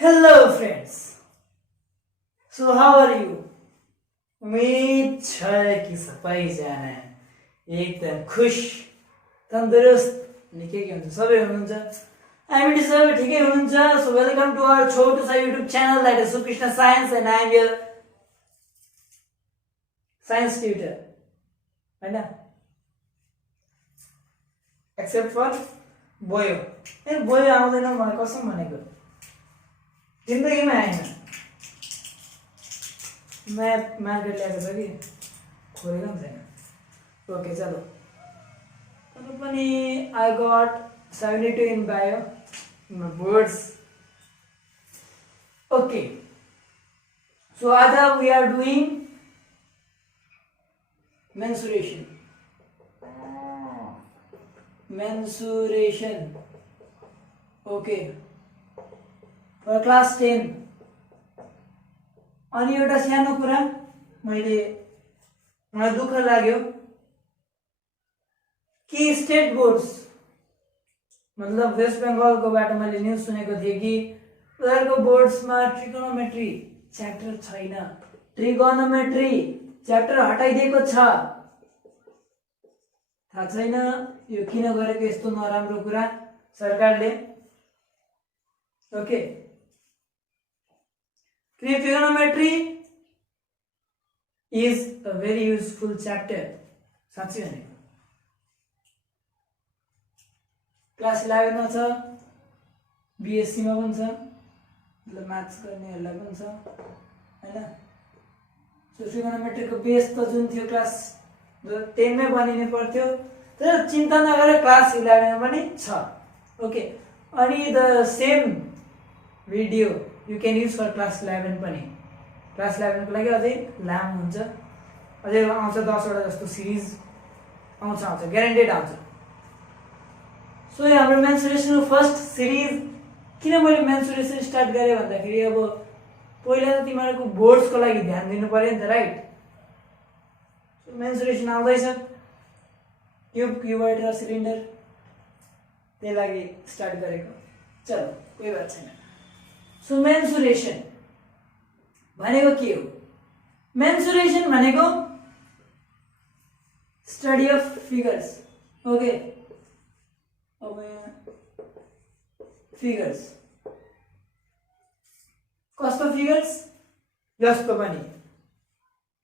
Hello friends. So how are you? उम्मीद है कि सबैजना एकदम खुश तन्दुरुस्त निकै के हुन्छ सबै हुनुहुन्छ हामी सबै ठिकै हुनुहुन्छ सो वेलकम टु आवर छोटो सा YouTube channel that is Sukrishna Science and I am your science tutor हैन except for बोयो ए बोयो आउँदैन मलाई कसम भनेको जिन्दगीमा आएन मैं मार्केट ल्याएको छ कि खोलेको पनि छैन ओके चलो तर पनि I got 72 in bio my words okay so आज we are doing mensuration okay for class 10 अनि एउटा सानो कुरा मलाई दुःख लाग्यो कि स्टेट बोर्ड्स मतलब वेस्ट बेंगल को बाट मैले न्यूज सुनेको थिए कि उनीहरुको बोर्ड्समा ट्रिगोनोमेट्री च्याप्टर छैन ट्रिगोनोमेट्री च्याप्टर हटाइदिएको छ थाहा छैन यो किन गरेको यस्तो नराम्रो कुरा सरकारले okay Trigonometry is a very useful chapter. साँच्चै भनेको क्लास 11 मा छ बीएससी मा पनि छ मतलब म्याथ्स गर्नेहरुलाई पनि छ हैन सो ट्रिगोनोमेट्री को बेस त जुन थियो क्लास 10 मै बनिने पर्थ्यो तर चिन्ता नगरे क्लास 11 मा पनि छ ओके अनि the same video you can use for class 11 पनि क्लास 11 को लागि अझै लामो हुन्छ अझै आउँछ 10 वटा जस्तो सिरिज आउँछ ग्यारेन्टेड आउँछ सो यो हाम्रो मेन्सुरेसन को फर्स्ट सिरिज किन मैले मेन्सुरेसन स्टार्ट गरे भन्दाखेरि अब पहिला त तिमीहरुको बोर्ड्स को लागि ध्यान दिनु पर्यो नि त राइट सो मेन्सुरेसन आउँदैछ ट्युब क्युबोइड र सिलिन्डर त्यही लागि स्टार्ट गरेको चलो कोही बात छैन सो मेन्सुरेसन भनेको के हो मेन्सुरेसन भनेको स्टडी अफ फिगर्स ओके अब फिगर्स कस्तो फिगर्स जस्तो पनि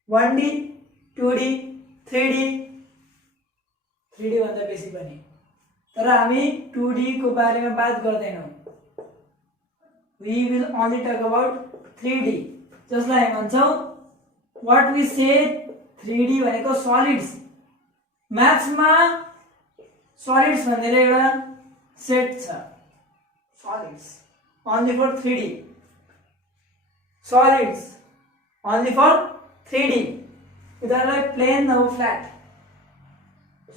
1D 2D 3D 3D भन्दा बेसी पनि तर हामी 2D को बारेमा बात गर्दैनौं we will only talk about 3D जसलाई भन्छौं what we say 3D भनेको सलिड्स म्याथ्स मा सलिड्स भनेर एउटा सेट छ solids only for 3D solids only for 3D उदाहरणलाई प्लेन नभए फ्ल्याट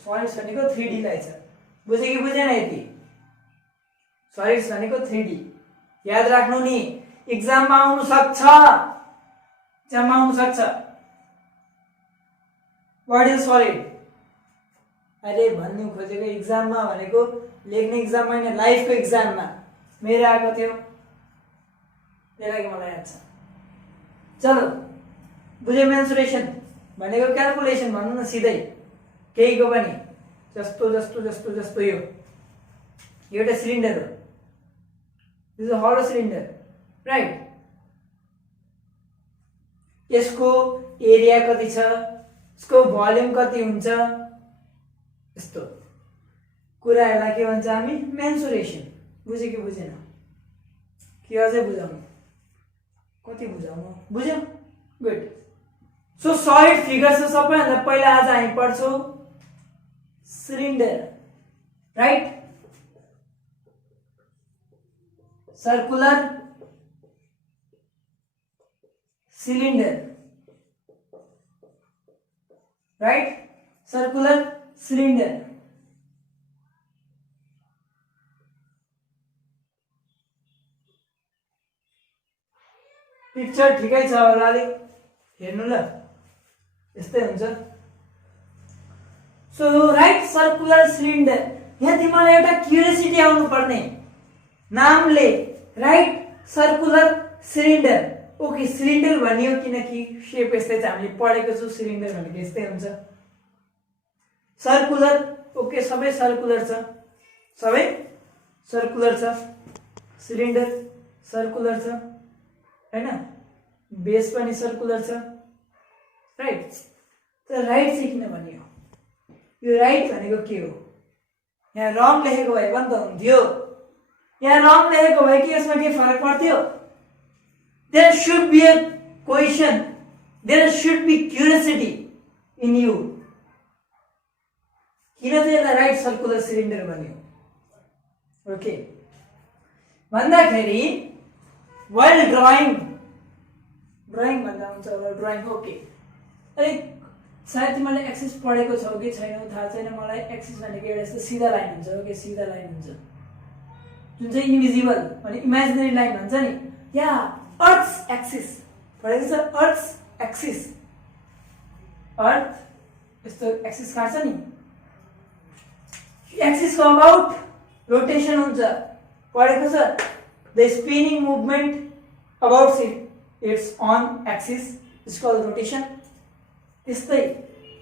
सलिड्स भनेको 3D लाई छ बुझे कि बुझेन यति सलिड्स भनेको 3D याद राख्नु नि एक्जाम मा आउन सक्छ व्हाट इज सलिड अरे भन्नु खोजेको एक्जाम मा भनेको लेख्ने एक्जाम मा हैन लाइफ को एक्जाम मा मेरो आएको थियो त्यही लागि मलाई याद छ चलो बुझे मेन्सुरेसन भनेको क्याल्कुलेसन भन्नु न सिधै केहीको पनि जस्तो यो एउटा सिलिन्डर हो This is a hollow cylinder, right? यसको एरिया कति छ यसको भोल्युम कति हुन्छ यस्तो कुराहरुलाई के भन्छ हामी मेन्सुरेसन बुझे कि बुझेन के अझै बुझाउनु कति बुझाउनु बुझ्यौ गुड सो सलिड फिगर्स चाहिँ सबैभन्दा पहिला आज हामी पढ्छौं cylinder right circular cylinder right circular cylinder picture ठिकै छ होला अलि हेर्नु ल यस्तै हुन्छ सो राइट सर्कुलर सिलिन्डर यहाँ तिमीलाई एउटा क्युरियोसिटी आउनु पर्ने नामले right circular cylinder. Okay, cylinder भनियो किनकि शेप यस्तै छ, हामीले पढेको छु सिलिन्डर भनेको यस्तै हुन्छ। सर्कुलर, ओके, सबै सर्कुलर छ, सबै सर्कुलर छ, सिलिन्डर सर्कुलर छ हैन, बेस पनि सर्कुलर छ, राइट। तर राइट चाहिँ किन भनियो? यो राइट भनेको के हो? यहाँ रङ लेखेको भए पनि त हुन्थ्यो, यहाँ रङ लेखेको भए कि यसमा के फरक पर्थ्यो? There should be a question, there should be curiosity in you. किन चाहिँ यसलाई राइट सर्कुलर सिलिन्डर भन्यो? ओके, भन्दाखेरि while drawing भन्दा हुन्छ होला, ड्राइङ। ओके, अलिक सायद तिमीले एक्सिस पढेको छौ कि छैनौ थाहा छैन मलाई। एक्सिस भनेको एउटा यस्तो सिधा लाइन हुन्छ। ओके, सिधा लाइन हुन्छ जुन चाहिँ इन्भिजिबल अनि इमेजिनरी लाइन भन्छ नि। या अर्थ एक्सिस पढेको छ, अर्थ एक्सिस, अर्थ यस्तो एक्सिस काट्छ नि, एक्सिसको अबाउट रोटेसन हुन्छ, पढेको छ। The spinning movement about its on axis is called rotation. त्यस्तै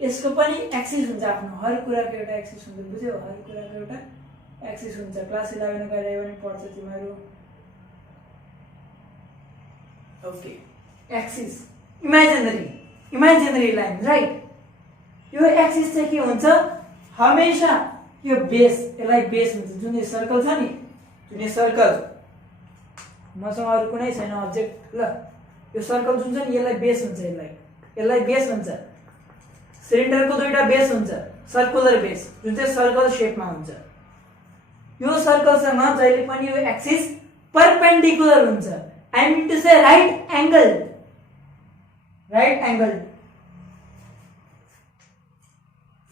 यसको पनि एक्सिस हुन्छ आफ्नो, हर कुराको एउटा एक्सिस हुन्छ, बुझ्यौ? हर कुराको एउटा एक्सिस हुन्छ। क्लास 11 गरे पनि पढ्छ तिमीहरू। Okay, axis imaginary line, right. यो एक्सिस चाहिँ के हुन्छ? हमेशा यो बेस, यसलाई बेस हुन्छ। जुन यो सर्कल छ नि, जुन यो सर्कल, मसँग अरू कुनै छैन अब्जेक्ट, ल यो सर्कल जुन छ नि यसलाई बेस हुन्छ, यसलाई बेस हुन्छ। सिलिन्डरको दुईटा बेस हुन्छ, सर्कुलर बेस जुन चाहिँ सर्कल शेपमा हुन्छ। यो सर्कलसँग जहिले पनि यो एक्सिस परपेन्डिकुलर हुन्छ। I mean to say right angle,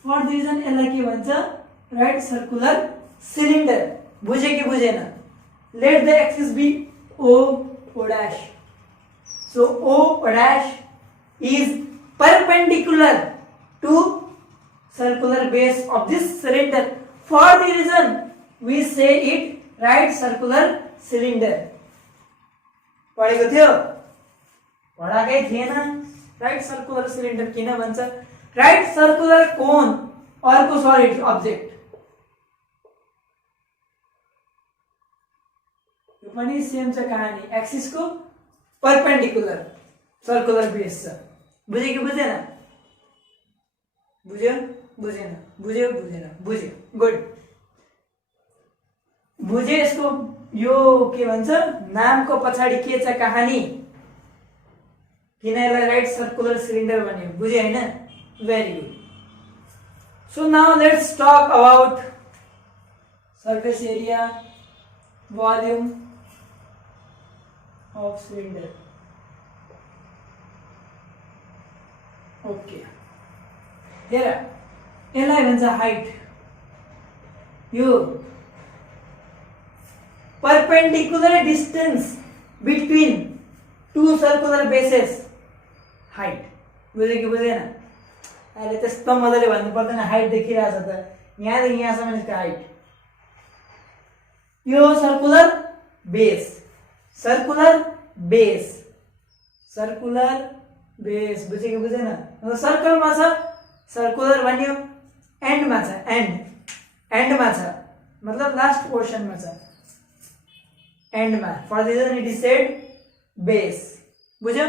for the reason यसलाई के भन्छ? Right circular cylinder. बुझे कि बुझेन? Let the axis be O dash. So O dash is perpendicular to circular base of this cylinder. For the reason we say it right circular cylinder. पढेको थियो? पढाकै थिएन। Right circular cylinder किन भन्छ? Right circular cone अर्को solid object, यो पनि same छ कहानी। एक्सिस को परपेंडिकुलर सर्कुलर बेस छ। बुझ्यो कि बुझेन? बुझ्यो बुझेन? बुझ्यो बुझेन? बुझ्यो, गुड। बुझे? यसको यो के भन्छ? नामको पछाडि के छ कहानी? किन यसलाई राइट सर्कुलर सिलिन्डर भन्यो? बुझे हैन? Very good. So now let's talk about surface area, volume of cylinder. Okay, हेर यसलाई भन्छ हाइट। यो perpendicular distance between two circular bases, height। बुझ्यो कि बुझेन? अहिले त्यस्तो मजाले भन्नु पर्दैन, हाइट देखिरहेछ त, यहाँदेखि यहाँसम्म यसको हाइट। यो circular base, circular base, circular base. बुझ्यो कि बुझेन? मतलब सर्कलमा छ, सर्कुलर भन्यो, एन्डमा छ, एन्डमा छ, मतलब लास्ट पोर्सनमा छ, एन्डमा। For the reason it is said base. बुझ्यो?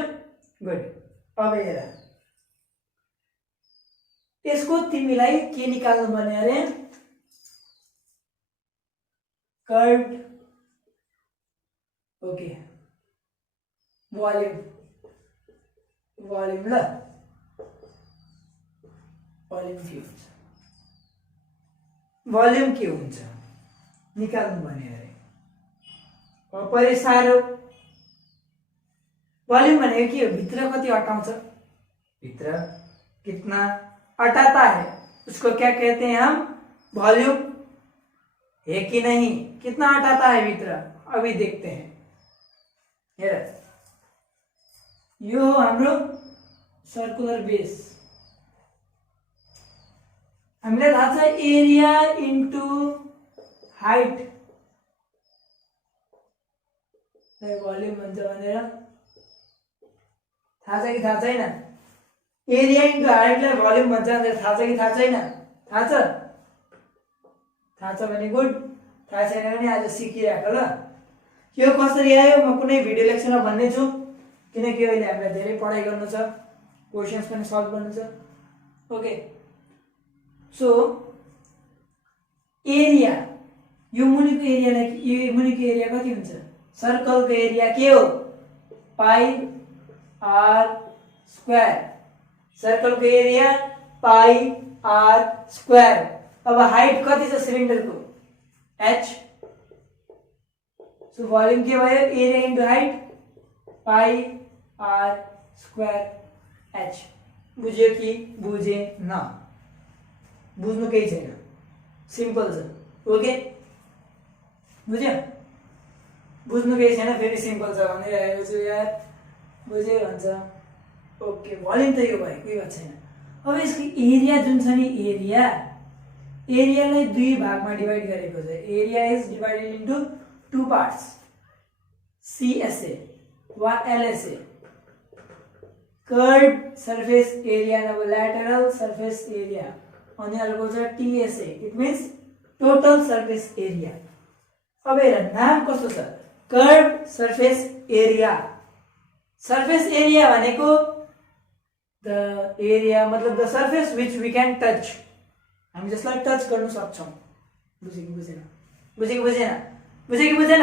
गुड। अब हेर, यसको तिमीलाई के निकाल्नु पर्ने अरे? कर्व। Okay, volume, volume. ल वॉल्यूम के हुन्छ? वॉल्यूम के हुन्छ निकाल्नु पर्ने अरे। परे सारो। वॉल्यूम भनेको के हो? भित्र कति अटाउँछ? भित्र कितना अटाता है उसको क्या कहते हैं हम? वॉल्यूम। है कि नहीं? कितना अटाता है भीतर? अभी देखते हैं। हेर, यो हाम्रो सर्कुलर बेस। हामीलाई थाहा छ एरिया इन्टु हाइट लाई भोल्युम भन्छ भनेर थाहा छ कि थाहा छैन? एरिया इन्टु हाइटलाई भोल्युम भन्छ भनेर थाहा छ कि थाहा छैन? थाहा छ? थाहा छ भने गुड, थाहा छैन भने आज सिकिराख ल। यो कसरी आयो म कुनै भिडियो लेक्चरमा भन्ने छु, किनकि अहिले हामीलाई धेरै पढाइ गर्नु छ, क्वेशन्स पनि सल्भ गर्नु छ। ओके, सो एरिया, यो मुनिको एरियालाई, यो मुनिको एरिया कति हुन्छ? सर्कलको एरिया के हो? Pi r square. सर्कलको एरिया पाई आर स्क्वायर। अब हाइट कति छ सिलिन्डरको? h। सो भोल्युम के भयो? Area into height pi r square h। बुझ्यो कि बुझेन? बुझ्नु केही छैन, सिम्पल छ। ओके, बुझ्यो? बुझ्नु केही छैन, फेरि सिम्पल छ भनिरहेको छु यार, बुझ्यो भन्छ। ओके, भोल्युम त यो भयो, केही बात छैन। अब यसको एरिया जुन छ नि, एरियालाई दुई भागमा डिभाइड गरेको छ। Area is divided into two parts, CSA वा LSA। कर्ड सर्फेस एरिया नभए ल्याटरल सर्फेस एरिया, अनि अर्को छ TSA, it means total surface area. अब हेर नाम कस्तो छ, curved surface area. Surface area भनेको द एरिया मतलब the surface which we can touch, हामी जसलाई टच गर्न सक्छौँ। बुझ्यो कि बुझेन? बुझ्यो कि बुझेन? बुझ्यो कि बुझेन?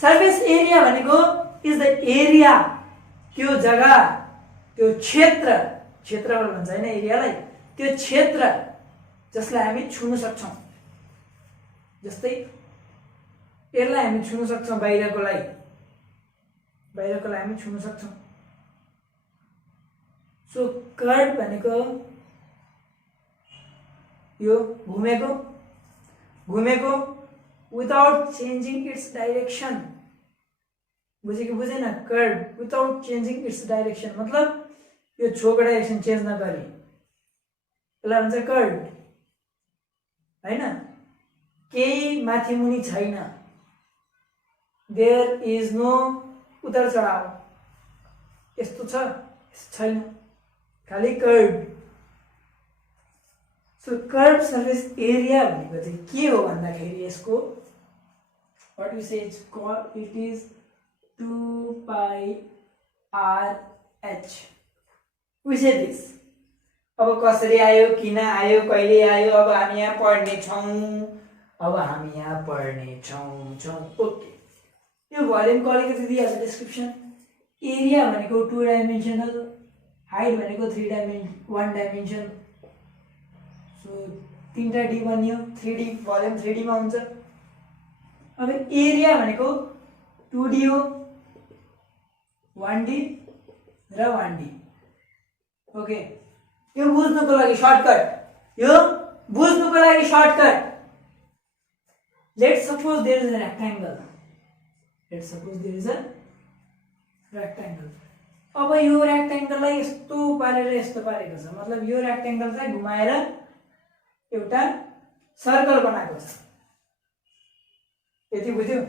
सर्फेस एरिया भनेको इज द एरिया, त्यो जग्गा, त्यो क्षेत्र, क्षेत्रफल भन्छ हैन एरियालाई, त्यो क्षेत्र जसलाई हामी छुन सक्छौँ। जस्तै यसलाई हामी छुन सक्छौँ, बाहिरकोलाई हामी छुन सक्छौँ। सो कर्ड भनेको यो घुमेको विदाउट चेन्जिङ इट्स डाइरेक्सन। बुझ्यो कि बुझेन? Curved without changing its direction मतलब यो छोको डाइरेक्सन चेन्ज नगरी, यसलाई भन्छ कर्ड हैन। केही माथि मुनि छैन, देयर इज नो उतार चढाव, यस्तो छ छैन, खालि curved. So curve surface area भनेको चाहिँ के हो भन्दाखेरि यसको what we say it is 2 pi r h. We say this. अब कसरी आयो, किन आयो, कहिले आयो, अब हामी यहाँ पढ्ने छौं। ओके, यो भोल्युमको अलिकति दिइहाल्छ डिस्क्रिप्सन। एरिया भनेको 2 डाइमेन्सनल, हाइट भनेको 1 डाइमेन्सन। सो 3टा डी बन्यो, 3D भोल्युम 3D मा हुन्छ। अब एरिया भनेको 2D हो, 1D र 1D। ओके, यो बुझ्नुको लागि shortcut, let's suppose there is a rectangle. अब यो रेक्टेंगललाई यस्तो पारेको छ, मतलब यो रेक्टेंगल चाहिँ घुमाएर एउटा सर्कल बनाएको छ। यति बुझ्यो?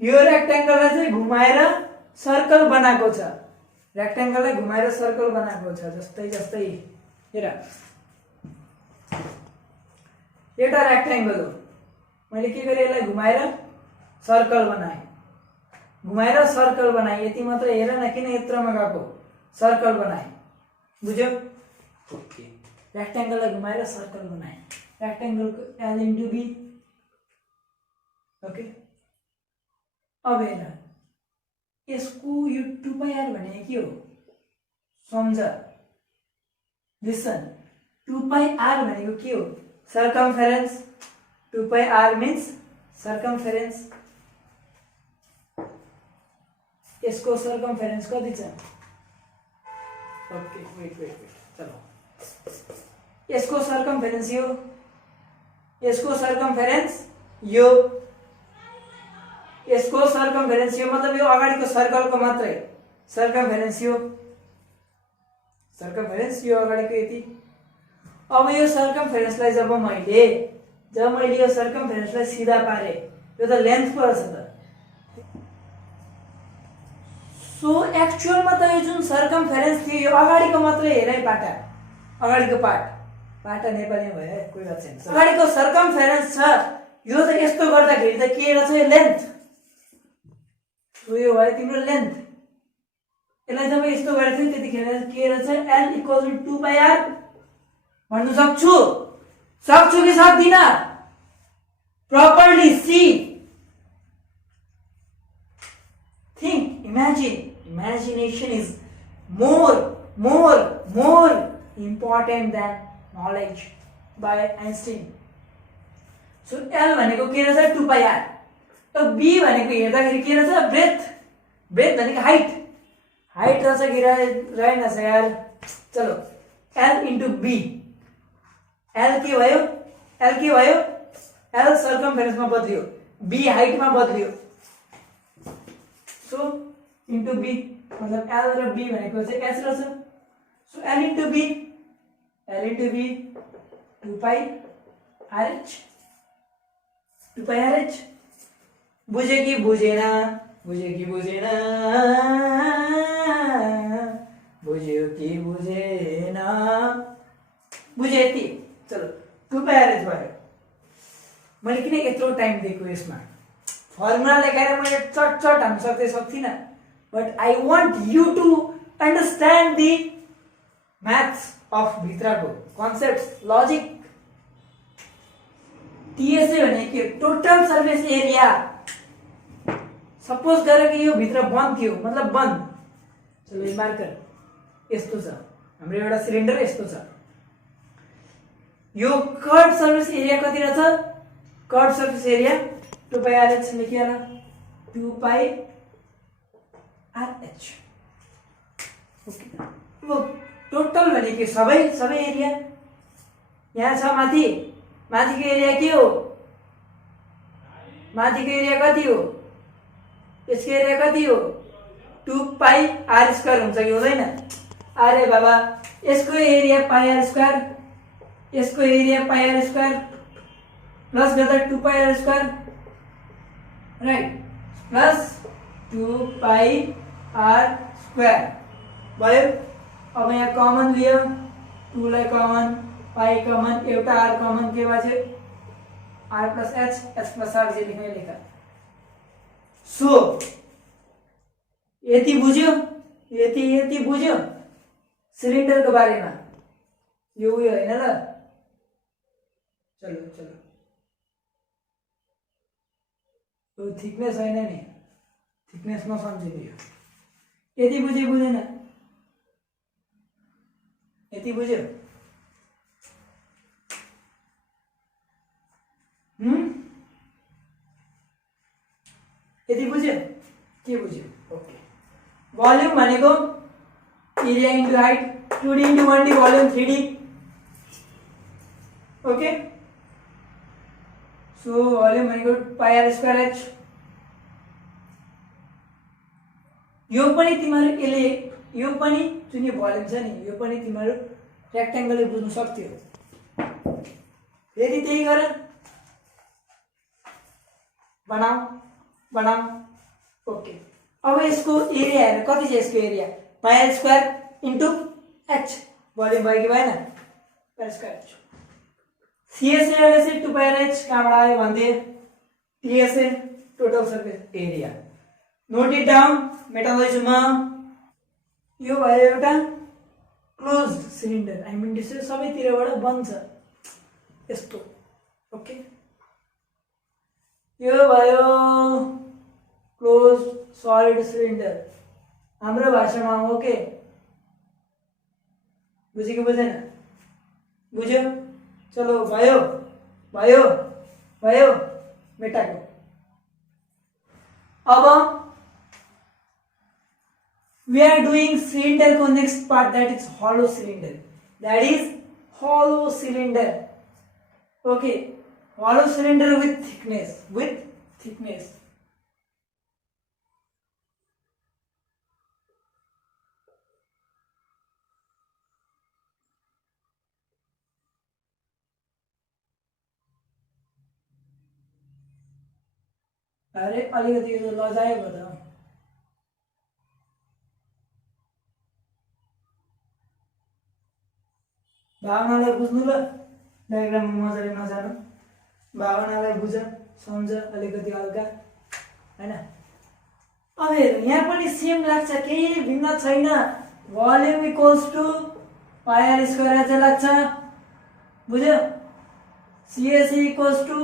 यो रेक्टेंगललाई चाहिँ घुमाएर सर्कल बनाएको छ, जस्तै हेर, एउटा रेक्टेंगल हो, मैले के गरेँ, यसलाई घुमाएर सर्कल बनाएँ। यति मात्र हेर न, किन यत्रोमा गएको, सर्कल बनाएँ। बुझ्यो? ओके, रेक्टेंगललाई घुमाएर सर्कल बनाएँ, रेक्टेंगलको L इन्टु B। ओके, अब हेर, यसको यो 2 पाई आर भनेको के हो सम्झ। लिसन, 2 पाई आर भनेको के हो? सर्कमफेरेन्स। 2 पाई आर मिन्स सर्कमफेरेन्स। यसको सर्कमफेरेन्स कति छ? ओके, वेट चलो, यसको सर्कमफेरेन्स यो, मतलब यो अगाडिको सर्कलको मात्रै सर्कमफेरेन्स यो अगाडिको यति। अब यो सर्कमफेरेन्सलाई जब जब मैले यो सर्कमफेरेन्सलाई सिधा पारे यो त लेन्थ पो रहेछ त। सो एक्चुअलमा त यो जुन सर्कमफेरेन्स थियो यो अगाडिको मात्रै हेर है पाटा, अगाडिको पाटा नेपालीमा भयो है, कोही बात छैन। अगाडिको सर्कमफेरेन्स छ यो त यस्तो गर्दाखेरि त के रहेछ यो लेन्थ, यो भयो तिम्रो लेन्थ। यसलाई जब यस्तो गरेको थियो त्यतिखेर के रहेछ l = 2πr भन्नु सक्छु कि सक्दिन? Properly see, think, imagination is more important than knowledge by Einstein. So l भनेको के रहेछ 2πr, र b भनेको हेर्दाखेरि के रहेछ ब्रेथ भनेको हाइट रहेछ कि रहेनछ यार। चलो l * b, l के भयो l सर्कमफेरेन्समा बदलियो, b हाइटमा बदलियो। सो इन्टु b मतलब l र b भनेको चाहिँ h रहेछ। सो l * b 2πrh, बुझे कि बुझेन, बुझ्यो कि बुझेन, बुझे यति। चलो 2πrh भयो। मैले किन यत्रो टाइम दिएको यसमा, फर्मुला लेखाएर मैले चट हान्न सक्दिनँ, but I want you to understand the maths of भित्रको कन्सेप्ट्स, लजिक। टीएसए भने के टोटल सर्फेस एरिया। सपोज गरेर कि यो भित्र बन्द थियो मतलब बन्द। चलो यो मार्कर यस्तो छ, हाम्रो एउटा सिलिन्डर यस्तो छ, यो कर्व सर्फेस एरिया कति रहेछ? Curve surface area 2πrh लेखिएर 2πrh। Okay, अब टोटल भने के सबै एरिया यहाँ छ। माथिको एरिया के हो? माथिको एरिया कति हो? यसको एरिया कति हो? 2πr² हुन्छ कि हुँदैन? अरे बाबा, यसको एरिया πr², यसको एरिया πr² प्लस गर्दा 2πr², राइट, प्लस 2πr² भयो। अब यहाँ कमन लियो, 2 लाई कमन, पाई कमन, एउटा r कमन, के भयो r + h + r जे लेखा। सो यति बुझ्यो सिलिन्डरको बारेमा। यो उयो हैन ल। चलो यो थिकनेस हैन नि, थिकनेस नसम्झिनु। यो यति बुझेन? यति बुझ्यो? यति बुझ्यो? के बुझ्यो? ओके, भोल्युम भनेको area into height, 2D * 1D volume 3D। Okay, so volume भनेको πr²h। यो पनि तिमीहरू यसले, यो पनि जुन यो भोल्युम छ नि, यो पनि तिमीहरू रेक्टेंगलले बुझ्न सक्थ्यौ। फेरि त्यही गर, बनाऊ। ओके, अब यसको एरिया हेर कति छ? यसको एरिया πr² * h, भोल्युम भयो कि भएन? πr²। CSA से 2πrh कहाँबाट आयो भन्थे? TSA total surface area. Note it down, मेटाउँदैछु म। यो भयो एउटा closed cylinder, I mean this सबैतिरबाट बन्द छ यस्तो। ओके, यो भयो क्लोज्ड सलिड सिलिन्डर हाम्रो भाषामा। ओके, बुझ्यो कि बुझेन? बुझ्यो? चलो भयो मेटाको। अब we are doing cylinder को next part, that is hollow cylinder. Okay, hollow cylinder with thickness. अरे अलिकति यो लजायो भयो त भावनालाई बुझ्नु ल डायग्राम मजाले नजानु भावनालाई बुझ सम्झ अलिकति हल्का हैन अब हेर्नु यहाँ पनि सेम लाग्छ केही भिन्न छैन volume equals to pi r square चाहिँ लाग्छ बुझ्यो CSC equals to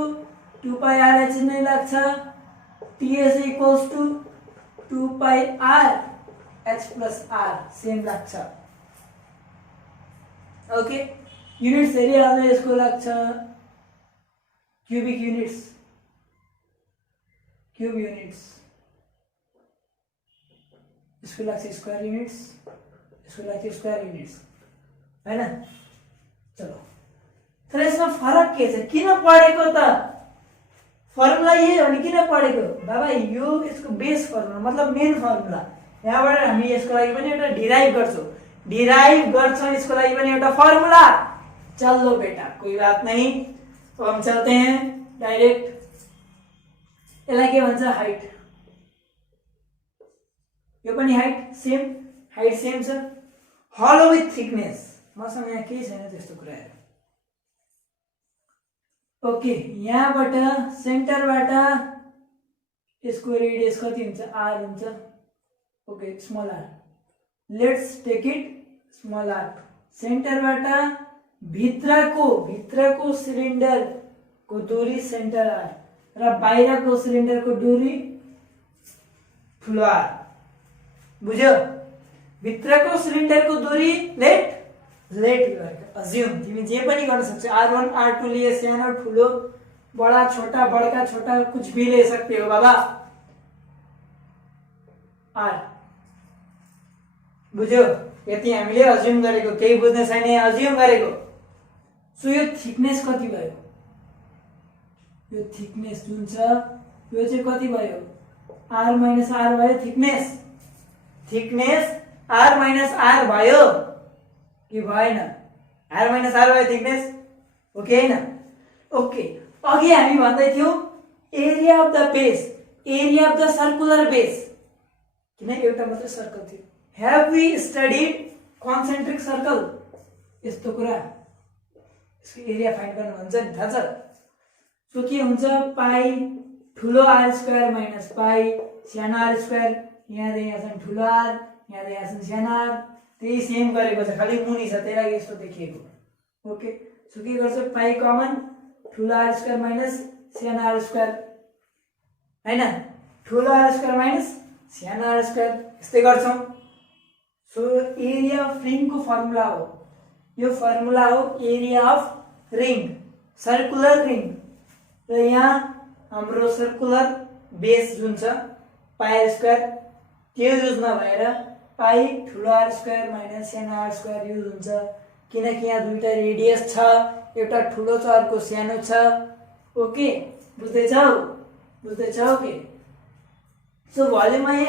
2 pi r h नै लाग्छ TSC equals to 2 pi r h plus r same लाग्छ ओके युनिट्स हेरिहाल्नु यसको लाग्छ क्यूबिक युनिट्स क्यूब युनिट्स इसको लाग्छ स्क्वायर युनिट्स इसको लाग्छ स्क्वायर युनिट्स हैन चलो तर यसमा फरक के छ किन पढेको त फर्मुला यही हो नि किन पढेको बाबा यो यसको बेस फर्मुला मतलब मेन फर्मुला यहाँबाट हामी यसको लागि पनि एउटा डिराइभ गर्छौं इसको लागि पनि एउटा फर्मुला चलो बेटा कोई बात नहीं तो हम चलते हैं डायरेक्ट यसलाई के भन्छ हाइट यो पनि हाइट सेम छ हलो विथ थिकनेस मसँग यहाँ केही छैन त्यस्तो कुराहरु ओके यहाँबाट सेन्टरबाट यसको रेडियस कति हुन्छ आर हुन्छ okay small r let's take it small r सेन्टरबाट भित्रको सिलिन्डर को दूरी सेन्टर आर र बाहिरको सिलिन्डर को दूरी ठुलो आर बुझ्यो भित्रको सिलिन्डर को दूरी लेट अज्युम तिमी जे पनि गर्न सक्छौ R1 R2 लिए सानो ठुलो बडा छोटा बड़का छोटा कुछ भी ले सकते हो बाबा आर बुझ्यो यति हामीले अज्युम गरेको केही बुझ्न छैन अज्युम गरेको सो यो थिकनेस कति भयो यो थिकनेस जुन छ यो चाहिँ कति भयो r - r भयो थिकनेस r - r भयो कि भएन r - r भयो थिकनेस ओके हैन ओके अघि हामी भन्दै थियौ area of the circular base किन एउटा मात्र सर्कल थियो have we studied concentric circle यस्तो कुरा यसको एरिया फाइन्ड गर्न भन्छ नि थाहा छ सो के हुन्छ पाई ठुलो r स्क्वायर माइनस पाई सानो r स्क्वायर यहाँ छन् ठुलो r यहाँ छन् सानो r त्यही सेम गरेको छ खाली मुनि छ त्यही लागि यस्तो देखिएको ओके सो के गर्छ पाई कमन ठुलो r स्क्वायर माइनस सानो r स्क्वायर हैन ठुलो r स्क्वायर माइनस सानो r स्क्वायर यस्तै गर्छौं सो एरिया अफ रिङ को फर्मुला हो यो फर्मुला हो area of ring circular ring र यहाँ हाम्रो सर्कुलर बेस जुन छ पाई r स्क्वायर त्यो युज नभएर पाई ठुलो r स्क्वायर माइनस सानो r स्क्वायर युज हुन्छ किनकि यहाँ दुईटा रेडियस छ एउटा ठुलो छ अर्को सानो छ ओके बुझ्दैछौ के सो भोल्युममा यही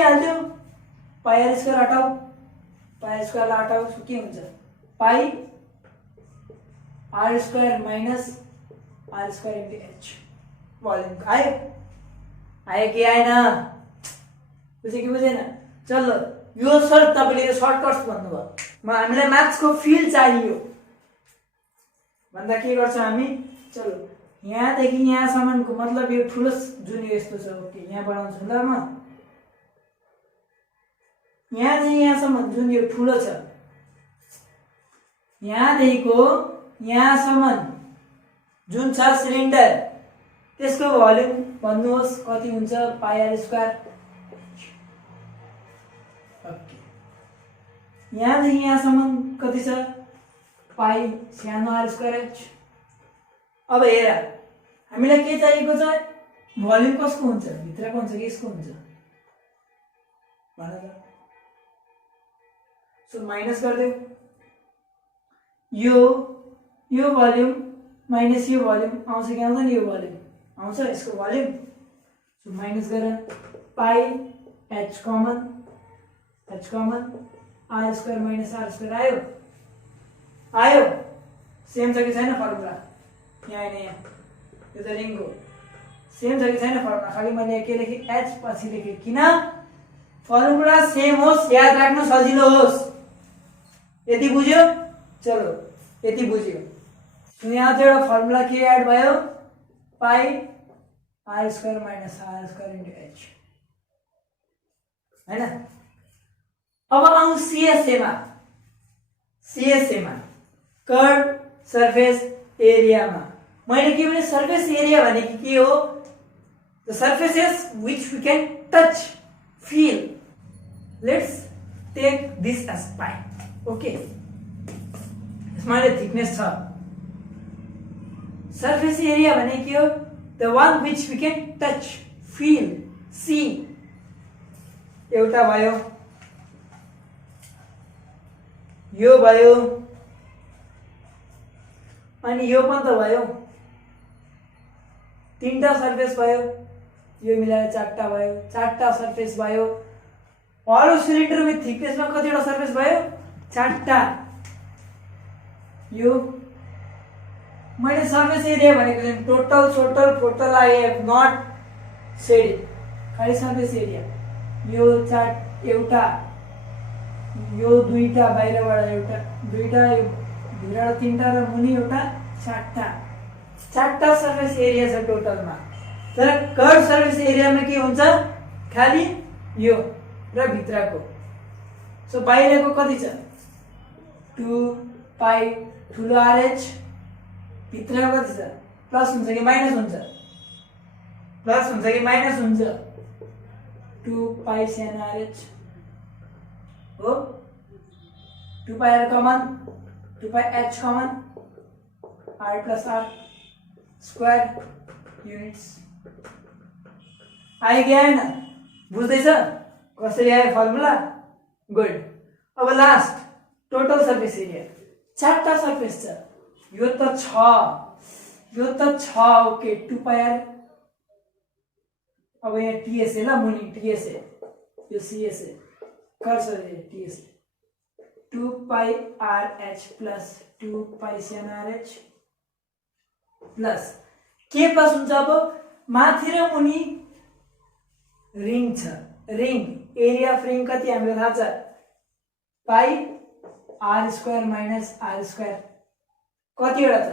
हाल्दियौ पाई r स्क्वायर हटाऊ पाई r स्क्वायर हटाऊ सो के हुन्छ पाई r square minus r square into h volume आयो कि आएन बुझ्यो कि बुझेन चलो यो सर तपाईले यो सर्टकट्स भन्नुभयो हामीलाई म्याथ्स को फिल चाहियो भन्दा के गर्छौं हामी चलो यहाँ देखि यहाँ सम्मको मतलब यो ठुलो जुन यस्तो छ ओके यहाँ बनाउँछु ल म यहाँ देखि यहाँ सम्म जुन यो ठुलो छ यहाँ देखिको यहाँ सम्म जुन छ सिलिन्डर त्यसको भोल्युम भन्नुहोस् कति हुन्छ पाई r स्क्वायर ओके यहाँ देखि यहाँ सम्म कति छ पाई सानो r स्क्वायर h अब हेर हामीलाई के चाहिएको छ भोल्युम कसको हुन्छ भित्रको हुन्छ कि यसको हुन्छ भन त सो माइनस गर्दियौ यो भोल्युम माइनस यो भोल्युम आउँछ कि आउँदैन यो भोल्युम आउँछ यसको भोल्युम सो माइनस गर pi h common r square minus r square आयो सेम छ कि छैन फर्मुला यहाँ हैन यहाँ यो त रिङ हो सेम छ कि छैन फर्मुला, खाली मैले के लेखेँ h पछि लेखेँ किन फर्मुला सेम होस्, याद राख्नु सजिलो होस्। यति बुझ्यो? चलो यति बुझ्यो। सो यहाँ चाहिँ एउटा फर्मुला के एड भयो, पाई r square minus r square into h हैन। अब आउँ सीएसएमा। सीएसएमा कर्व सरफेस एरियामा मैले के भने सरफेस एरिया भनेको के हो, the surfaces which we can touch feel. Let's take this as pi. Okay, यसमा थिकनेस छ। सरफेस एरिया भने के हो, the one which we can touch feel see. एउटा भयो, यो भयो, अनि यो पनि त भयो, तीनटा सरफेस भयो, यो मिलाएर चारटा भयो, चारटा सरफेस भयो। हलो सिलिन्डर विथ थिकनेसमा कतिवटा सरफेस भयो, चारटा। यो मैले सरफेस एरिया भनेको चाहिँ total I have not said, खाली सरफेस एरिया। यो चार एउटा, यो दुईटा बाहिरबाट एउटा, दुईटा यो भित्रबाट तीनटा र मुनि एउटा, चारटा सरफेस एरिया छ टोटलमा। तर कर्व सरफेस एरियामा के हुन्छ, खाली यो र भित्रको। सो बाहिरको कति छ, 2 पाई ठुलो आरएच, भित्रको कति छ, प्लस हुन्छ कि माइनस हुन्छ, प्लस हुन्छ कि माइनस हुन्छ, 2 पाई सानो आरएच हो, 2 pi r common, 2 pi h common, r plus r square units. आयो कि आएन, बुझ्दैछ कसरी आयो फर्मुला? गुड। अब लास्ट टोटल सरफेस एरिया, चारटा सरफेस छ, यो त छ, ओके 2 पाई आर। अब यहाँ टीएसए ल, मुनि टीएसए, यो CSA, cursor TSA, 2 pi r h plus 2 पाई सानो आर एच प्लस के प्लस हुन्छ। अब माथि र मुनि रिङ छ, रिङ एरिया अफ रिङ कति हामीलाई थाहा छ, pi r square minus r square. कतिवटा छ,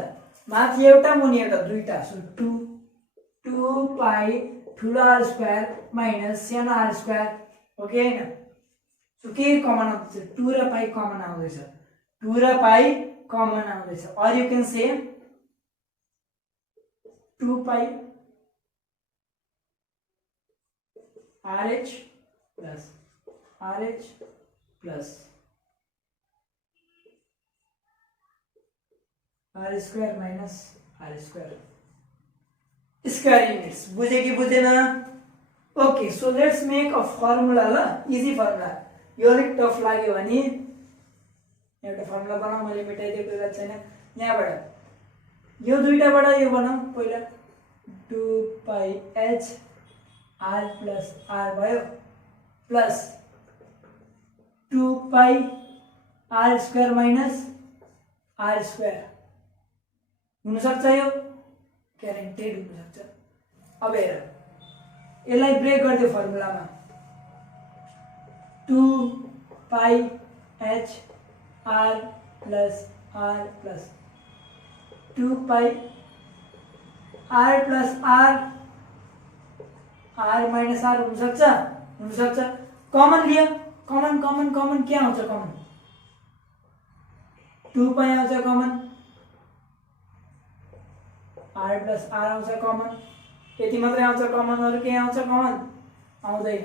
माथि एउटा मुनि एउटा, दुईटा। सो 2 पाई ठुलो आर स्क्वायर माइनस सानो आर स्क्वायर, ओके हैन। सो के कमन आउँदैछ, 2 र पाई कमन आउँदैछ, 2 र पाई कमन आउँदैछ। Or you can say 2 pi RH plus RH plus r square minus r square square units. बुझे कि बुझेन? Okay, so let's make a formula ल, इजी फर्मुला। यो अलिक टफ लाग्यो भने एउटा फर्मुला बनाऊ, मैले मेटाइदिएको कुरा छैन। यहाँबाट यो दुईटाबाट यो बनाऊ पहिला, 2 pi h r plus r भयो plus 2 pi r square minus r square. हुनसक्छ यो ग्यारेन्टेड हुनसक्छ। अब हेर, यसलाई ब्रेक गरिदियो फर्मुलामा, 2 pi h r plus 2 pi r plus r minus r हुनसक्छ। कमन लियो, कमन के आउँछ, कमन 2 पाई आउँछ कमन, आर प्लस आर आउँछ कमन। यति मात्रै आउँछ कमन, अरू के आउँछ कमन? आउँदैन।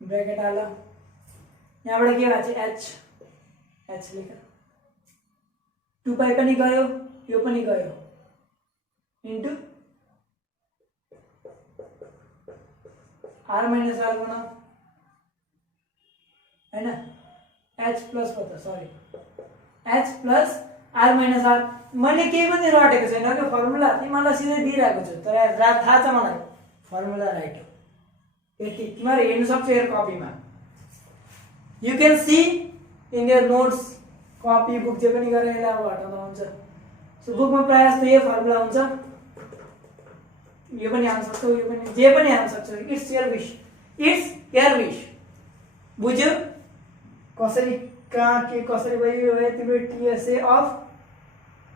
ब्रेकेट हाल, यहाँबाट के भएको छ, एच लेख, 2 पाई पनि गयो, यो पनि गयो, इन्टु आर माइनस आर बनाऊ हैन, एच प्लस कता, sorry h plus r minus r. मैले केही पनि रटेको छैन कि फर्मुला, तिमीलाई सिधै दिइरहेको छु, तर थाहा छ मलाई फर्मुला राइट हो। यति तिमीहरू हेर्न सक्छौ हेर कपीमा, you can see in your notes, copy book जे पनि गरेर यसलाई अब हटाउँदा हुन्छ। सो बुकमा प्रायः जस्तो यो फर्मुला हुन्छ, यो पनि हाल्न सक्छौ, यो पनि, जे पनि हाल्न सक्छौ, it's your wish, it's your wish. बुझ्यौ कसरी कहाँ के कसरी भयो है तिम्रो TSA of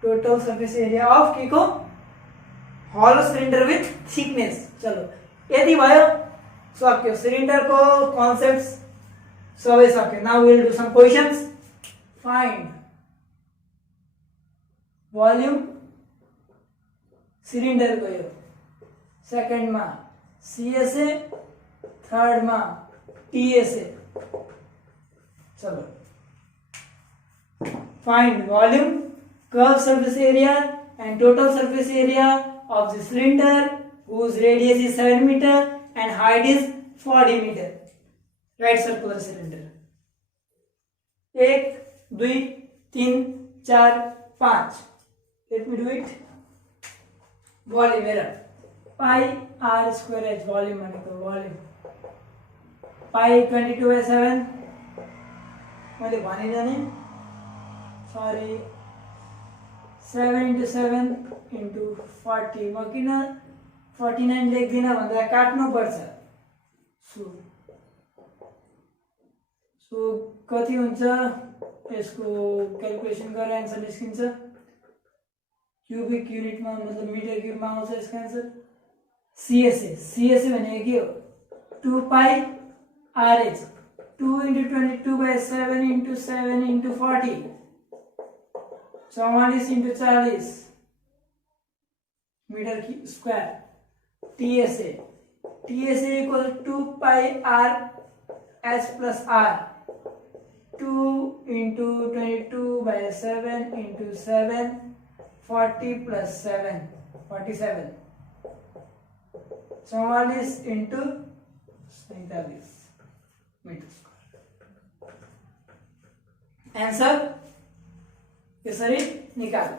total surface area of के को हलो सिलिन्डर विथ थिकनेस। चलो यति भयो, सक्यो सिलिन्डर को कन्सेप्ट्स सबै सक्यो। Now will do some questions. Find volume cylinder को यो, सेकेंड में सीएसए, थर्ड में टीएसए। चलो find volume, curve surface area and total surface area of the cylinder whose radius is 7 meter and height is 40 meter. Right circular cylinder. 1 2 3 4 5. Let me do it. Volume error. Pi r square h volume भनेको volume. Pi 22/7 मैले भनिरहने, sorry 7 into 7 into 40 म किन 49 लेख्दिन भन्दा काट्नु पर्छ। So कति हुन्छ यसको क्याल्कुलेसन गरेर आन्सर निस्किन्छ। क्यूबिक युनिटमा मतलब मिटर क्यूबमा आउँछ यसको आन्सर। सीएसए, सीएसए भनेको के हो 2 पाई RH 2 into 22/7 into 7 into 40 44 into 40 metre square. TSA, TSA equal 2 pi r h plus r 2 into 22/7 into 7 40 plus 7 47 44 into 47 metre square. Answer यसरी निकाल्नु।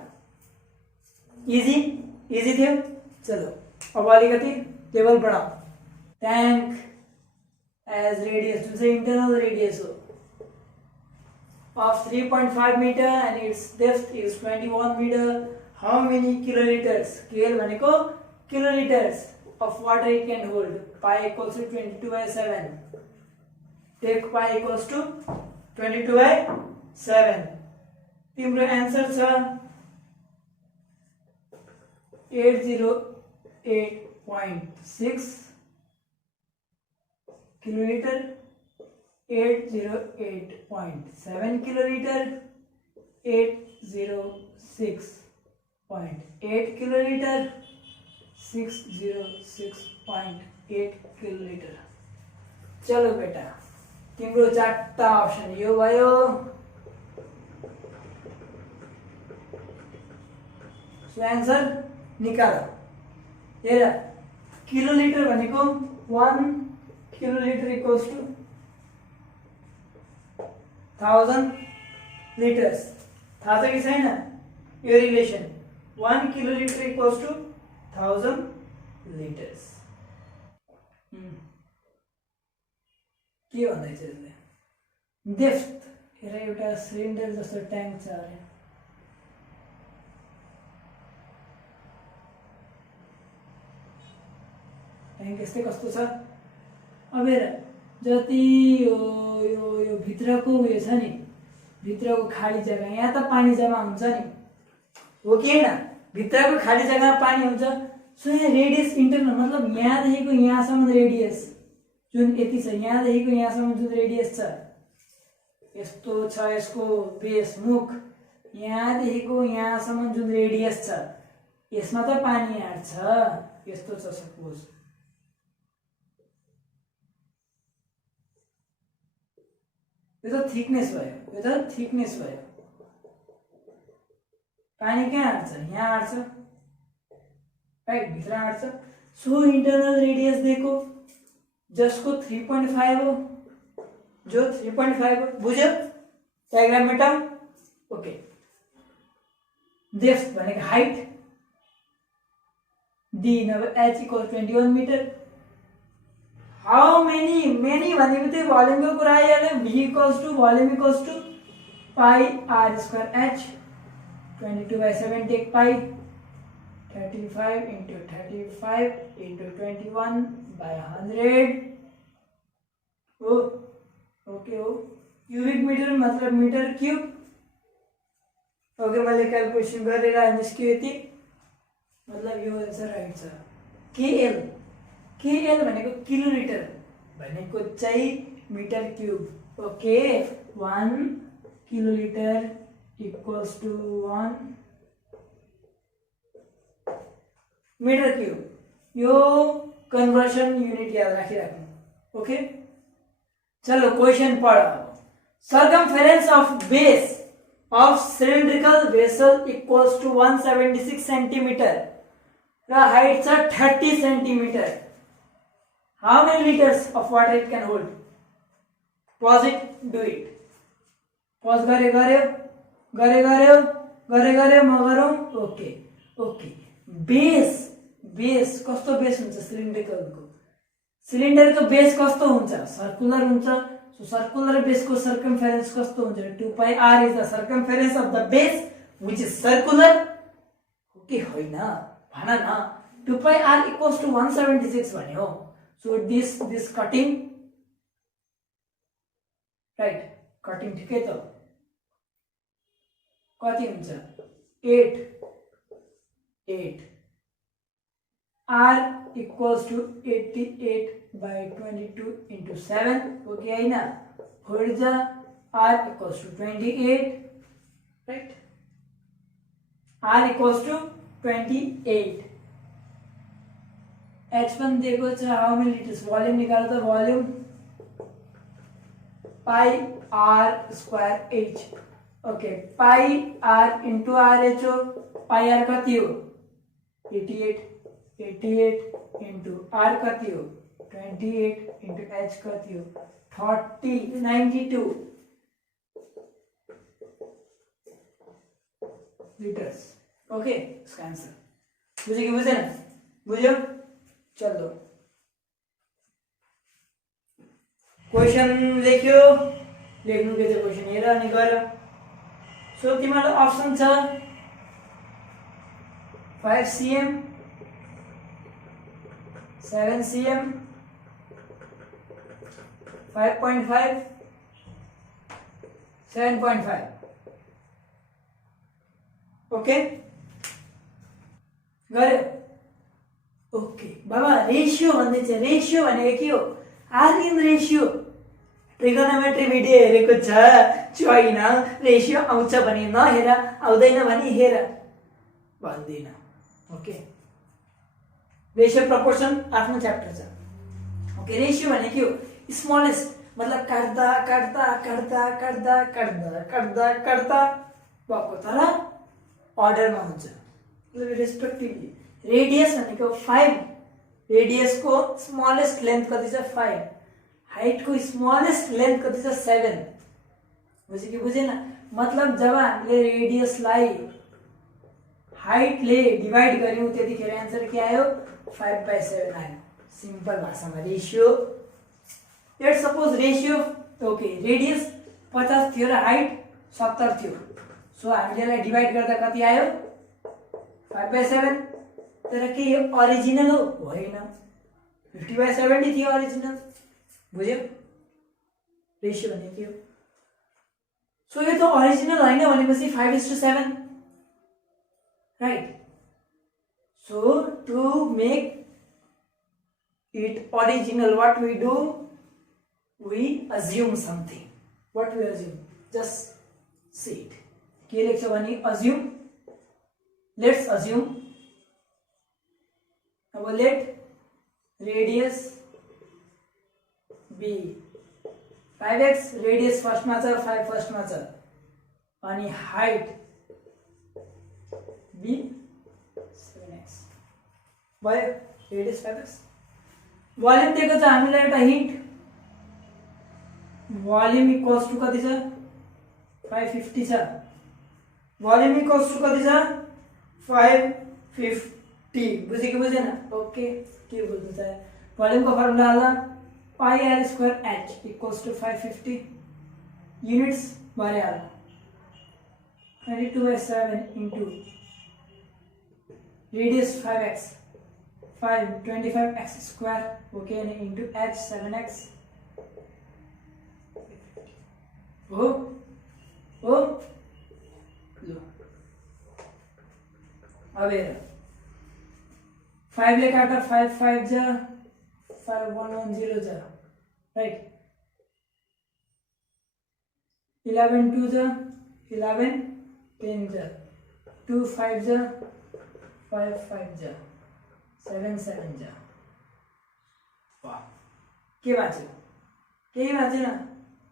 इजी इजी थियो। चलो अब अलिकति लेभल बढाऊ। ट्याङ्क एज रेडियस जुन चाहिँ इन्टरनल रेडियस हो of 3.5 meter and its depth is 21 meter. How many kiloliters? KL भनेको kiloliters of water it can hold. Pi equals to 22/7. Take pi equals to 22/7. तिम्रो answer छ 808.6 किलोलिटर, 808.7 किलोलिटर, 806.8 किलोलिटर, 606.8 किलोलिटर। चलो बेटा तिम्रो चारटा option यो भयो। आंसर निकाल। हेर किलोलिटर भनेको 1 किलोलिटर इक्वल्स टू 1000 लिटर्स। थाहा छ कि छैन यो relation? 1 kilolitre equals to 1000 litres. के भन्दैछ यसले? डेप्थ हेर एउटा सिलिन्डर जस्तो ट्याङ्क छ अरे, ट्याङ्क यस्तै कस्तो छ। अब हेर जति यो यो यो भित्रको उयो छ नि, भित्रको खाली जग्गा, यहाँ त पानी जम्मा हुन्छ नि, हो कि हैन? भित्रको खाली जग्गामा पानी हुन्छ। सो यहाँ रेडियस इन्टरनल मतलब यहाँदेखिको यहाँसम्म रेडियस जुन यति छ, यहाँदेखिको यहाँसम्म जुन रेडियस छ यस्तो छ यसको बेस मुख, यहाँदेखिको यहाँसम्म जुन रेडियस छ यसमा त पानी आँट्छ। यस्तो छ सपोज, यो त थिकनेस भयो, यो त थिकनेस भयो। पानी कहाँ आँट्छ? यहाँ आँट्छ, राइट, भित्र आँट्छ। सो इन्टरनल रेडियस दिएको जसको 3.5 हो, जो 3.5 हो, बुझ्यो? डायग्राम मेटाऊ। ओके, डेप्थ भनेको हाइट, डी नभए H equal 21 metre. How many भनेको चाहिँ भोल्युमको कुरा आइहाल्यो। v equals to volume equals to pi r square h 22/7 take pi 35 into 35 into 21 by 100 oh okay हो क्यूबिक मिटर मतलब मिटर क्यूब ओके मैले क्याल्कुलेसन गरेर निस्क्यो यति मतलब यो आन्सर राइट छ केएल केएल भनेको किलोलिटर भनेको चाहिँ metre cube okay 1 kilolitre equals to 1 metre cube यो कन्भर्सन युनिट याद राखिराख्नु ओके चलो क्वेश्चन पढ circumference of base of cylindrical vessel equals to 176 centimeter the height is 30 centimeter how many liters of water it can hold pause it do it pause gare म गरौँ okay okay base कस्तो base हुन्छ सिलिन्डरको base कस्तो हुन्छ circular हुन्छ So circular base को circumference कस्तो हुन्छ 2 pi r is the circumference of the base which is circular okay होइन भन न 2 pi r equals to 176 भन्यो so this cutting right cutting ठिकै त कति हुन्छ 8 r equals to 88 by 22 into 7 okay aina what is the r equals to 28 right r equals to 28 h1 दिएको छ how many liters volume निकाल्दा त volume pi r square h okay pi r into r h हो pi r कति हो 88 into r कति हो 28 into h कति हो 92 liters ओके इसका आंसर बुझे कि बुझे ना बुझ्यो चलो क्वेश्चन लेख्यो लेख्नु के छ क्वेश्चन हेर अनि गर सो तिमीलाई अप्सन छ 5 cm 7 cm 5.5 7.5 ओके गरे ओके बाबा रेशियो भन्दै छ रेशियो भनेको के हो are in ratio trigonometry video हेरेको छ छैन रेशियो आउँछ भने नहेर आउँदैन भने हेर भन्दिन ओके रेशियो प्रपोर्सन आफ्नो च्याप्टर छ ओके रेशियो भने के हो स्मलेस्ट मतलब काट्दा काट्दा काट्दा काट्दा काट्दा काट्दा काट्दा भएको तर अर्डरमा हुन्छ मतलब रेस्पेक्टिभली रेडियस भनेको 5 रेडियस को स्मलेस्ट लेन्थ कति छ 5 हाइट को स्मलेस्ट लेन्थ कति छ 7 बुझ्यो कि बुझेन मतलब जब हामीले रेडियसलाई हाइट ले डिवाइड गर्यौं त्यतिखेर आन्सर के आयो 5/7 आयो सिम्पल भाषामा ratio let's suppose ratio okay radius 50 थियो र हाइट 70 थियो सो हामीले यसलाई डिवाइड गर्दा कति आयो 5/7 तर के यो ओरिजिनल हो होइन 50/70 थियो ओरिजिनल बुझ्यो रेशियो भने के हो सो यो त ओरिजिनल हैन भनेपछि 5:7 right so to make it original what we do we assume something what we assume just see it के लेख्छ भने assume let's assume अब let radius be 5x radius first मा छ 5 फर्स्ट मा छ अनि height b 7x भयो radius 5x वॉल्यूम दिएको छ हामीलाई एउटा हिन्ट वॉल्यूम इक्वल्स टु कति छ 550 छ वॉल्यूम इक्वल्स टु कति छ 550 बुझ्यो कि बुझेन ओके के बुझ्नु छ वॉल्यूम को फर्मुला हाल्दा pi r square h equals to 550 units भरे हाल्दा 22/7 into radius 5x 5 25x square okay अनि इन्टु h 7x हो हो लो अब हेर 5 ले काटा 5 5 जा 5 1 1 0 जा राइट 11 2 जा 11 10 जा 2 5 जा 5 5 जा 7 7 जा वाह के बाँच्यो केही बाँचेन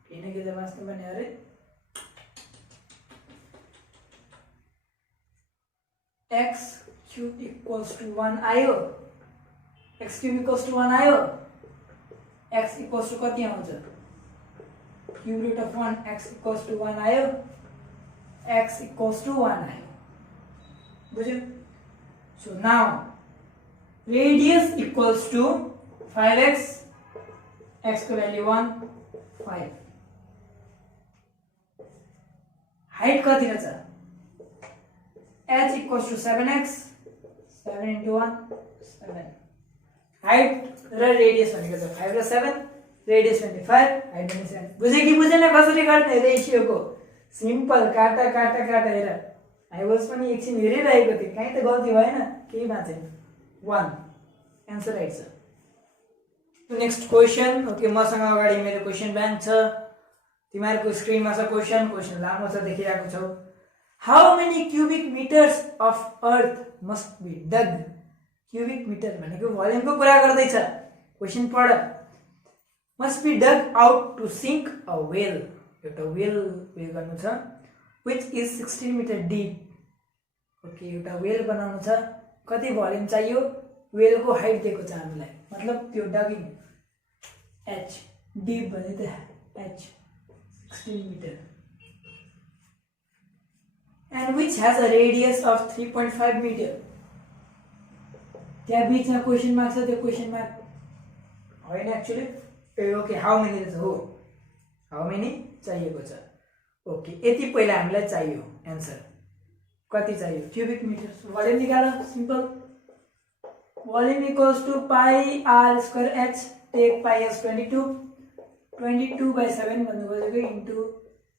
केही न केही त बाँच्नु पर्ने अरे x cube equals to 1 आयो x cube equals to 1 आयो x equals to कति आउँछ cube root of 1 x equals to 1 आयो x equals to 1 आयो बुझ्यो so now radius equals to 5x x को value 1 5 height कति रहेछ h equals to 7x 7 into 1 7 height र radius भनेको छ 5 र 7 radius 25 height 27 बुझे कि बुझेन कसरी गर्ने रेशियो को सिम्पल काटा काटा काटा हेर आई वाज पनि एकछिन हेरिरहेको थिएँ कहीँ त गल्ती भएन केही बाँचेन 1 आन्सर राइट छ नेक्स्ट क्वेशन ओके मसँग अगाडि मेरो क्वेशन ब्याङ्क छ तिमीहरूको स्क्रिनमा छ क्वेशन लामो छ देखिरहेको छौ How many cubic meters of earth must be dug? Cubic meter भनेको भोल्युम को कुरा गर्दै छ क्वेशन पढ must be dug out to sink a well एउटा वेल वे गर्नु छ which is 16 meter deep okay एउटा वेल बनाउनु छ कति भोल्युम चाहियो वेल को हाइट दिएको छ हामीलाई मतलब त्यो डगिङ h deep भने त h 16 meter and which has a radius of 3.5 meter त्यहाँ बीचमा क्वेशन मार्क छ त्यो क्वेशन मार्क होइन एक्चुअली ओके हाउ मेनी हो हाउ मेनी चाहिएको छ ओके यति पहिला हामीलाई चाहियो आन्सर कति चाहियो क्युबिक मिटर भोल्युम निकाल simple volume equals to pi r square h take pi s 22 22/7 भन्नु खोजेको इन्टु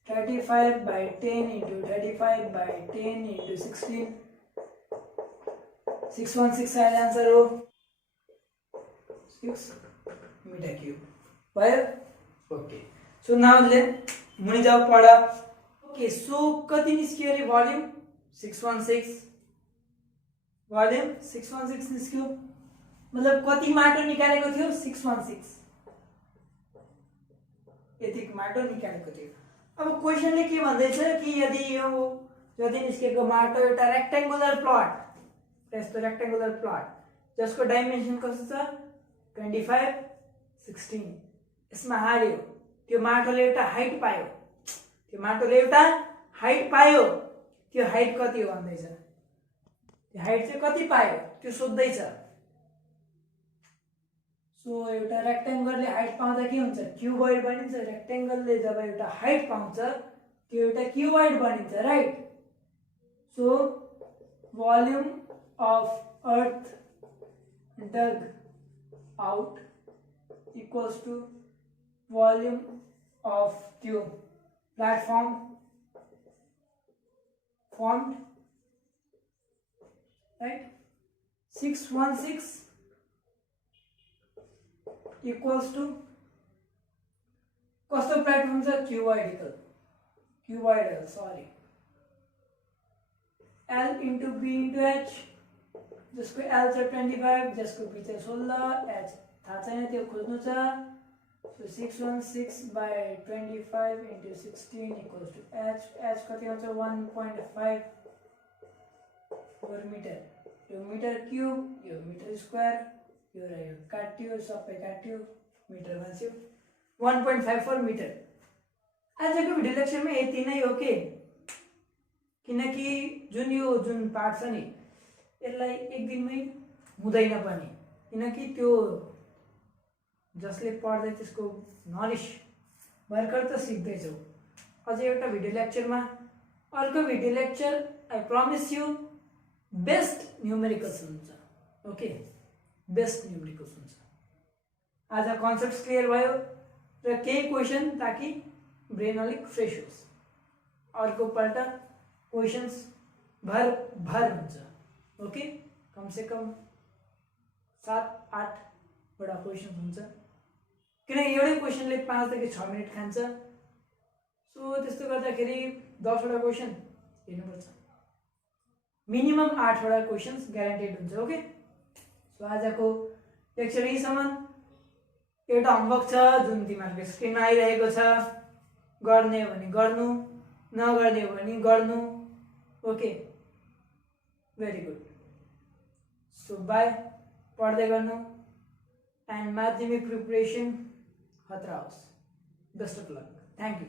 35/10 into 35/10 into 16 616 आयो आन्सर हो 6 मिटर क्यूब भयो ओके सो नाउ ले मुनि जाऊ पढ ओके सो कति निस्क्यो रे भोल्युम 616 भोल्युम 616 निस्क्यो मतलब कति माटो निकालेको थियो 616 यति माटो निकालेको थियो अब क्वेशनले के भन्दैछ कि यदि निस्केको माटो एउटा रेक्टेंगुलर प्लट यस्तो रेक्टेंगुलर प्लट जसको डाइमेन्सन कस्तो छ 25 16 यसमा हाल्यो त्यो माटोले एउटा हाइट पायो त्यो हाइट कति हो भन्दैछ त्यो हाइट चाहिँ कति पायो त्यो सोध्दैछ सो एउटा रेक्टेंगलले हाइट पाउँदा के हुन्छ क्यूबॉइड बनिन्छ रेक्टेंगलले जब एउटा हाइट पाउँछ त्यो एउटा क्यूबॉइड बनिन्छ right so volume of earth dug out equals to volume of the platform formed right 616 equals to कस्तो प्लेटफर्म छ cuboidal sorry L into B into H जिसको L छ 25 जिसको B छ 16 H थाहा छैन त्यो खोज्नु छ so 616/25 into 16 equals to H कति आउँछ 1.5 मिटर यो मिटर क्यूब यो मिटर स्क्वायर यो र यो काट्यो सबै काट्यो मिटर बन्यो 1.54 मिटर आजको भिडियो लेक्चरमा यति नै हो के किनकि जुन पार्ट छ नि यसलाई एक दिनमै हुँदैन पनि किनकि त्यो जसले पढ्दै त्यसको नलेज भर्खर त सिक्दैछौ अझै एउटा भिडियो लेक्चरमा अर्को video lecture I promise you best best numericals हुन्छ। ओके, बेस्ट न्युमेरिकल्स हुन्छ। आज कन्सेप्ट्स क्लियर भयो र केही क्वेसन ताकि ब्रेन अलिक फ्रेस होस्। अर्कोपल्ट क्वेसन्स भर हुन्छ। ओके, कमसेकम 7-8 वटा क्वेसन हुन्छ, किनकि एउटै क्वेसनले 5 देखि 6 मिनट खान्छ। सो त्यस्तो गर्दाखेरि 10 वटा क्वेसन हेर्नुपर्छ, मिनिमम 8 वटा क्वेसन्स ग्यारेन्टेड हुन्छ। ओके, सो आजको लेक्चर यहीसम्म। एउटा होमवर्क छ जुन तिमीहरूको स्क्रिनमा आइरहेको छ, गर्ने हो भने गर्नु, नगर्ने हो भने गर्नु। Okay, very good. So bye, पढ्दै गर्नु एन्ड माध्यमिक प्रिपरेसन खतरा होस्। Best of luck, thank you.